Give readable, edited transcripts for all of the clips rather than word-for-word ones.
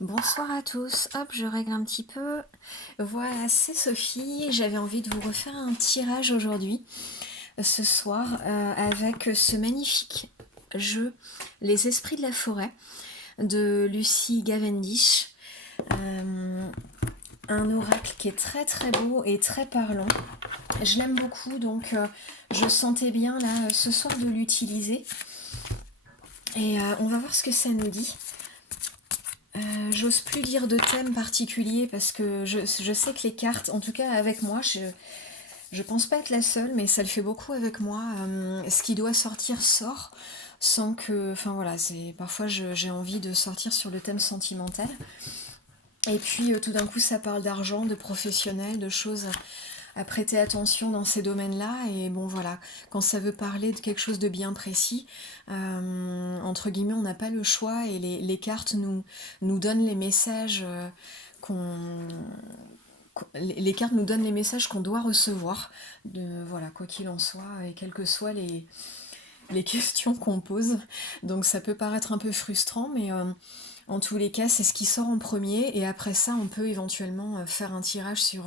Bonsoir à tous. Hop, je règle un petit peu. Voilà, c'est Sophie. J'avais envie de vous refaire un tirage aujourd'hui, ce soir, avec ce magnifique jeu Les Esprits de la Forêt de Lucy Cavendish. Euh, un oracle qui est très très beau et très parlant. Je l'aime beaucoup, donc je sentais bien là ce soir de l'utiliser. Et on va voir ce que ça nous dit. J'ose plus dire de thème particulier parce que je sais que les cartes, en tout cas avec moi, je pense pas être la seule, mais ça le fait beaucoup avec moi. Ce qui doit sortir sort sans que. Enfin voilà, c'est parfois j'ai envie de sortir sur le thème sentimental. Et puis tout d'un coup ça parle d'argent, de professionnel, de choses à prêter attention dans ces domaines-là. Et bon voilà, quand ça veut parler de quelque chose de bien précis, entre guillemets, on n'a pas le choix et les cartes nous donnent les messages qu'on... Les cartes nous donnent les messages qu'on doit recevoir, voilà, quoi qu'il en soit, et quelles que soient les questions qu'on pose. Donc ça peut paraître un peu frustrant, mais en tous les cas, c'est ce qui sort en premier, et après ça, on peut éventuellement faire un tirage sur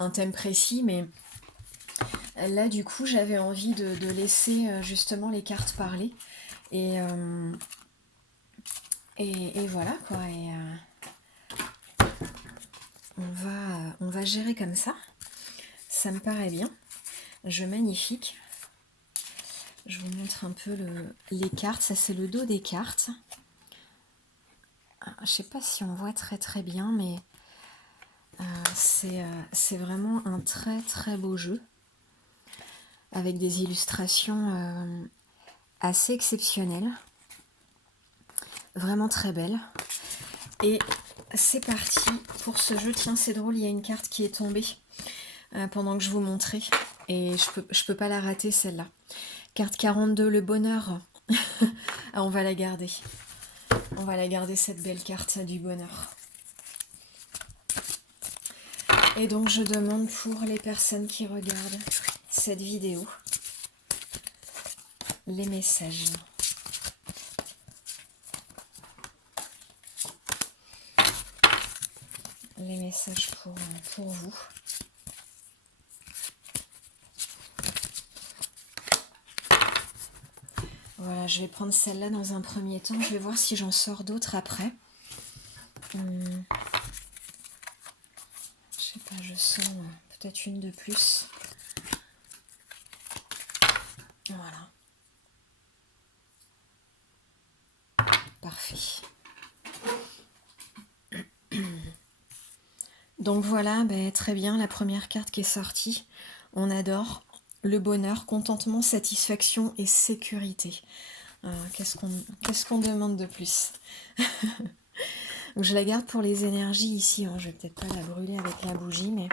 un thème précis, mais là, du coup, j'avais envie de laisser justement les cartes parler. Et, euh, et voilà, quoi. Et on va gérer comme ça. Ça me paraît bien. Jeu magnifique. Je vous montre un peu les cartes. Ça, c'est le dos des cartes. Je sais pas si on voit très très bien, mais c'est vraiment un très très beau jeu. Avec des illustrations assez exceptionnelles. Vraiment très belles. Et c'est parti pour ce jeu. Tiens, c'est drôle, il y a une carte qui est tombée pendant que je vous montrais. Et je peux pas la rater, celle-là. Carte 42, le bonheur. Ah, on va la garder. On va la garder, cette belle carte du bonheur. Et donc, je demande pour les personnes qui regardent cette vidéo, les messages. Les messages pour vous. Voilà, je vais prendre celle-là dans un premier temps. Je vais voir si j'en sors d'autres après. Je sais pas, je sens peut-être une de plus. Voilà. Parfait. Donc voilà, très bien, la première carte qui est sortie. On adore le bonheur, contentement, satisfaction et sécurité. Qu'est-ce qu'on demande de plus? Donc je la garde pour les énergies ici. Je vais peut-être pas la brûler avec la bougie, mais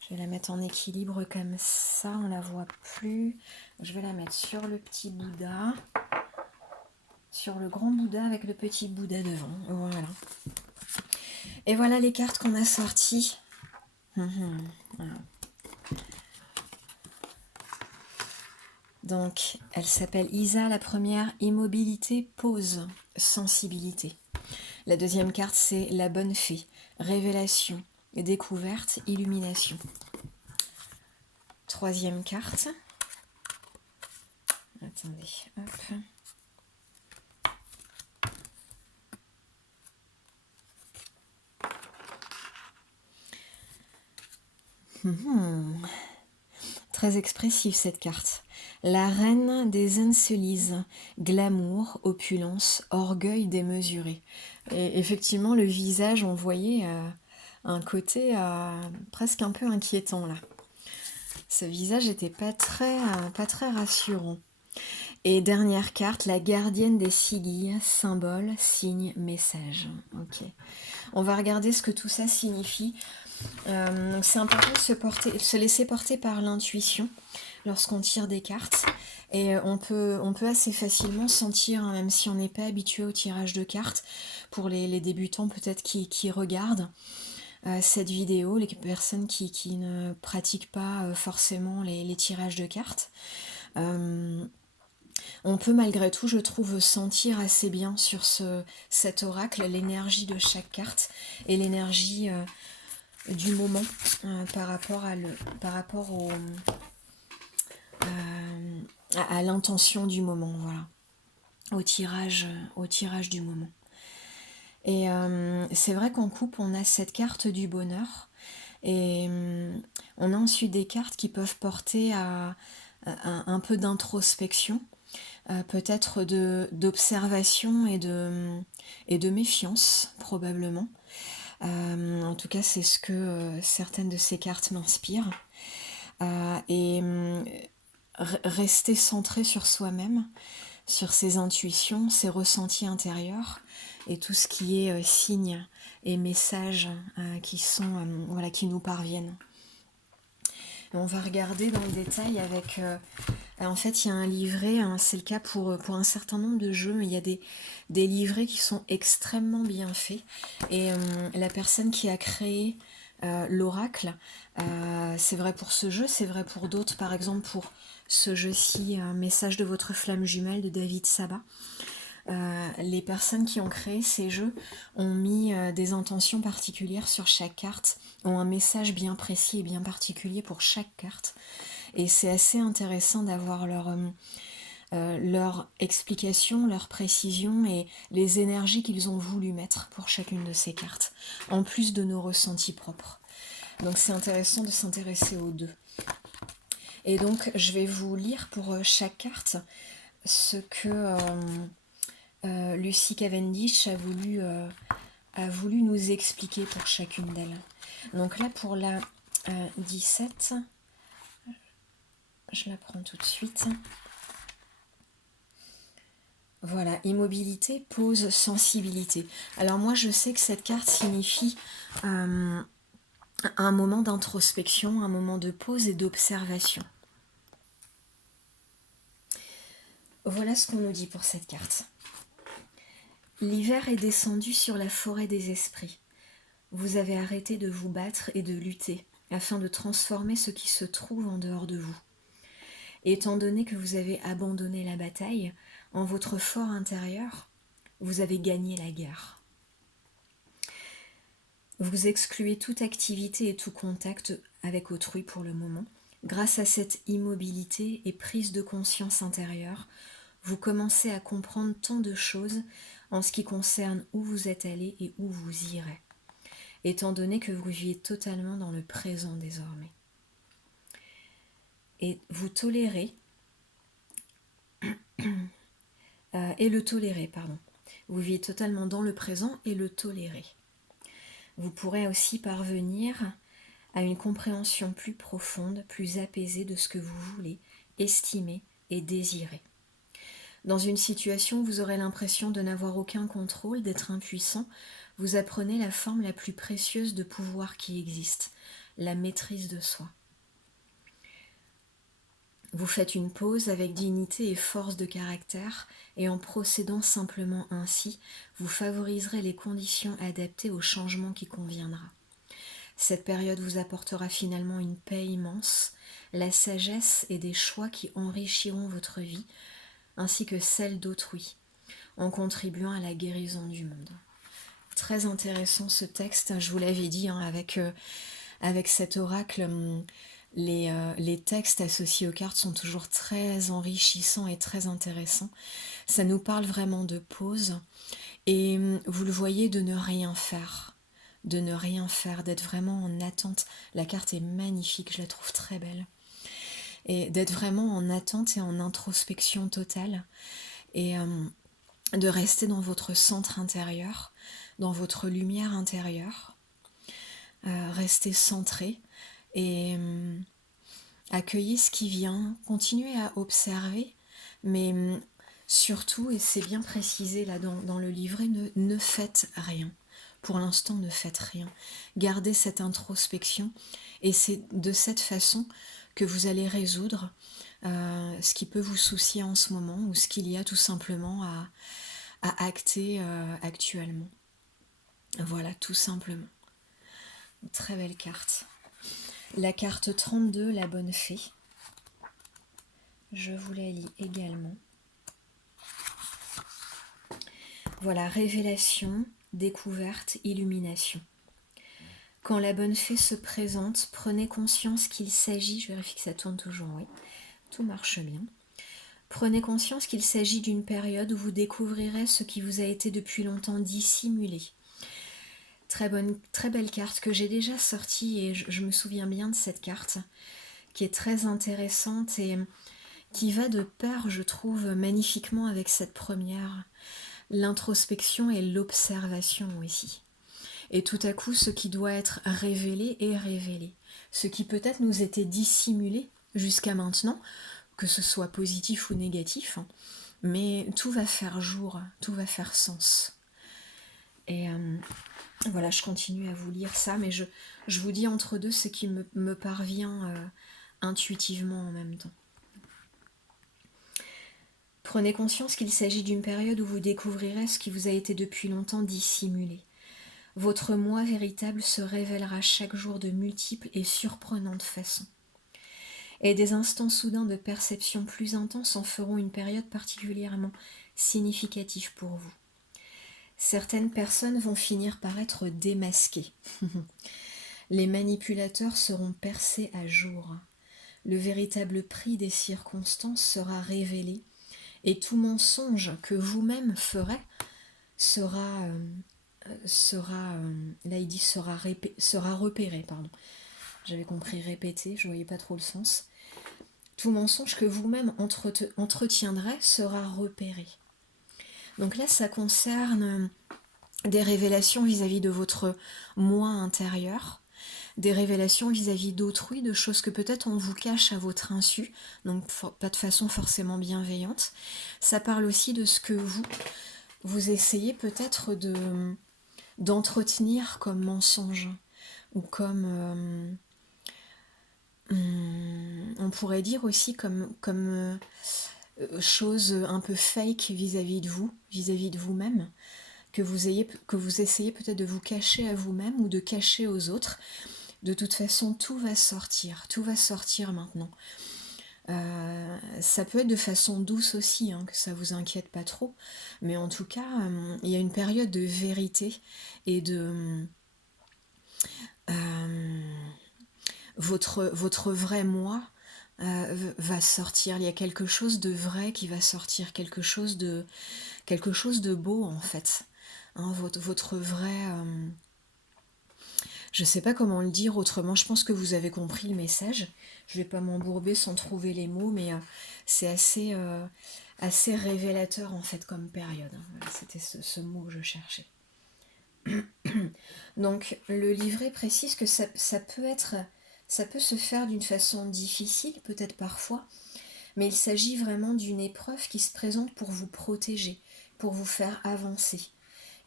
je vais la mettre en équilibre comme ça. On la voit plus. Je vais la mettre sur le petit Bouddha. Sur le grand Bouddha avec le petit Bouddha devant. Voilà. Et voilà les cartes qu'on a sorties. Voilà. Donc, elle s'appelle Isa, la première, immobilité, pause, sensibilité. La deuxième carte, c'est la bonne fée, révélation, découverte, illumination. Troisième carte. Attendez, hop. Très expressive cette carte. La reine des Encelises, glamour, opulence, orgueil démesuré. Et effectivement, le visage, on voyait un côté presque un peu inquiétant là. Ce visage n'était pas très rassurant. Et dernière carte, la gardienne des ciguilles, symbole, signe, message. Ok. On va regarder ce que tout ça signifie. C'est important de se laisser porter par l'intuition lorsqu'on tire des cartes. Et on peut assez facilement sentir, hein, même si on n'est pas habitué au tirage de cartes, pour les débutants peut-être qui regardent cette vidéo, les personnes qui ne pratiquent pas forcément les tirages de cartes. On peut malgré tout, je trouve, sentir assez bien sur cet oracle l'énergie de chaque carte et l'énergie du moment par rapport à l'intention du moment, voilà, au tirage du moment. Et c'est vrai qu'en coupe, on a cette carte du bonheur et on a ensuite des cartes qui peuvent porter à un peu d'introspection, peut-être d'observation et de méfiance probablement. En tout cas, c'est ce que certaines de ces cartes m'inspirent. Et rester centré sur soi-même, sur ses intuitions, ses ressentis intérieurs et tout ce qui est signes et messages qui nous parviennent. Et on va regarder dans le détail avec... en fait, il y a un livret, hein, c'est le cas pour un certain nombre de jeux, mais il y a des livrets qui sont extrêmement bien faits. Et la personne qui a créé l'oracle, c'est vrai pour ce jeu, c'est vrai pour d'autres, par exemple pour ce jeu-ci, Message de votre flamme jumelle de David Sabat. Les personnes qui ont créé ces jeux ont mis des intentions particulières sur chaque carte, ont un message bien précis et bien particulier pour chaque carte. Et c'est assez intéressant d'avoir leur explication, leur précision et les énergies qu'ils ont voulu mettre pour chacune de ces cartes, en plus de nos ressentis propres. Donc c'est intéressant de s'intéresser aux deux. Et donc je vais vous lire pour chaque carte ce que Lucy Cavendish a voulu nous expliquer pour chacune d'elles. Donc là pour la 17, je la prends tout de suite. Voilà, immobilité, pause, sensibilité. Alors moi je sais que cette carte signifie un moment d'introspection, un moment de pause et d'observation. Voilà ce qu'on nous dit pour cette carte. L'hiver est descendu sur la forêt des esprits. Vous avez arrêté de vous battre et de lutter afin de transformer ce qui se trouve en dehors de vous. Étant donné que vous avez abandonné la bataille, en votre fort intérieur, vous avez gagné la guerre. Vous excluez toute activité et tout contact avec autrui pour le moment. Grâce à cette immobilité et prise de conscience intérieure, vous commencez à comprendre tant de choses en ce qui concerne où vous êtes allé et où vous irez, étant donné que vous viviez totalement dans le présent désormais. Et vous tolérez, et le tolérer, pardon. Vous vivez totalement dans le présent et le tolérer. Vous pourrez aussi parvenir à une compréhension plus profonde, plus apaisée de ce que vous voulez, estimer et désirer. Dans une situation où vous aurez l'impression de n'avoir aucun contrôle, d'être impuissant, vous apprenez la forme la plus précieuse de pouvoir qui existe, la maîtrise de soi. Vous faites une pause avec dignité et force de caractère, et en procédant simplement ainsi, vous favoriserez les conditions adaptées au changement qui conviendra. Cette période vous apportera finalement une paix immense, la sagesse et des choix qui enrichiront votre vie, ainsi que celle d'autrui, en contribuant à la guérison du monde. Très intéressant ce texte, je vous l'avais dit, hein, avec cet oracle, les textes associés aux cartes sont toujours très enrichissants et très intéressants. Ça nous parle vraiment de pause, et vous le voyez, de ne rien faire. D'être vraiment en attente. La carte est magnifique, je la trouve très belle. Et d'être vraiment en attente et en introspection totale. Et de rester dans votre centre intérieur, dans votre lumière intérieure. Rester centré et accueillir ce qui vient. Continuer à observer, mais surtout, et c'est bien précisé là dans le livret, ne faites rien. Pour l'instant, ne faites rien. Gardez cette introspection et c'est de cette façon que vous allez résoudre ce qui peut vous soucier en ce moment ou ce qu'il y a tout simplement à acter actuellement. Voilà, tout simplement. Une très belle carte. La carte 32, la bonne fée. Je vous la lis également. Voilà, révélation, découverte, illumination. Quand la bonne fée se présente, prenez conscience qu'il s'agit, je vérifie que ça tourne toujours, oui, tout marche bien. Prenez conscience qu'il s'agit d'une période où vous découvrirez ce qui vous a été depuis longtemps dissimulé. Très bonne, très belle carte que j'ai déjà sortie et je me souviens bien de cette carte qui est très intéressante et qui va de pair, je trouve, magnifiquement avec cette première. L'introspection et l'observation aussi. Et tout à coup, ce qui doit être révélé est révélé. Ce qui peut-être nous était dissimulé jusqu'à maintenant, que ce soit positif ou négatif, hein, mais tout va faire jour, tout va faire sens. Et voilà, je continue à vous lire ça, mais je vous dis entre deux ce qui me parvient intuitivement en même temps. Prenez conscience qu'il s'agit d'une période où vous découvrirez ce qui vous a été depuis longtemps dissimulé. Votre moi véritable se révélera chaque jour de multiples et surprenantes façons. Et des instants soudains de perception plus intenses en feront une période particulièrement significative pour vous. Certaines personnes vont finir par être démasquées. Les manipulateurs seront percés à jour. Le véritable prix des circonstances sera révélé et tout mensonge que vous-même ferez sera repéré, pardon. J'avais compris répéter, je voyais pas trop le sens. Tout mensonge que vous-même entretiendrez sera repéré. Donc là, ça concerne des révélations vis-à-vis de votre moi intérieur, des révélations vis-à-vis d'autrui, de choses que peut-être on vous cache à votre insu, donc pas de façon forcément bienveillante. Ça parle aussi de ce que vous essayez peut-être d'entretenir comme mensonge ou comme on pourrait dire aussi comme chose un peu fake vis-à-vis de vous, vis-à-vis de vous-même, que vous essayez peut-être de vous cacher à vous-même ou de cacher aux autres. De toute façon, tout va sortir maintenant. Ça peut être de façon douce aussi, hein, que ça vous inquiète pas trop, mais en tout cas, il y a une période de vérité et de votre vrai moi va sortir. Il y a quelque chose de vrai qui va sortir, quelque chose de beau en fait. Hein, votre vrai je sais pas comment le dire autrement, je pense que vous avez compris le message. Je vais pas m'embourber sans trouver les mots, mais c'est assez révélateur en fait comme période. Hein. Voilà, c'était ce mot que je cherchais. Donc le livret précise que ça peut se faire d'une façon difficile, peut-être parfois, mais il s'agit vraiment d'une épreuve qui se présente pour vous protéger, pour vous faire avancer.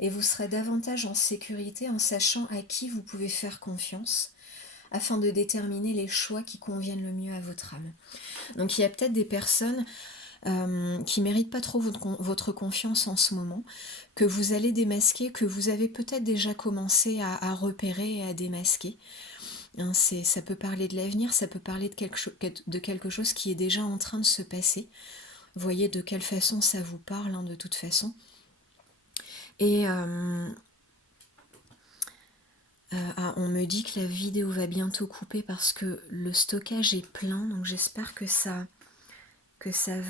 Et vous serez davantage en sécurité en sachant à qui vous pouvez faire confiance afin de déterminer les choix qui conviennent le mieux à votre âme. Donc il y a peut-être des personnes qui ne méritent pas trop votre confiance en ce moment, que vous allez démasquer, que vous avez peut-être déjà commencé à repérer et à démasquer. Hein, ça peut parler de l'avenir, ça peut parler de quelque chose qui est déjà en train de se passer. Vous voyez de quelle façon ça vous parle, hein, de toute façon. Et on me dit que la vidéo va bientôt couper parce que le stockage est plein, donc j'espère que ça va.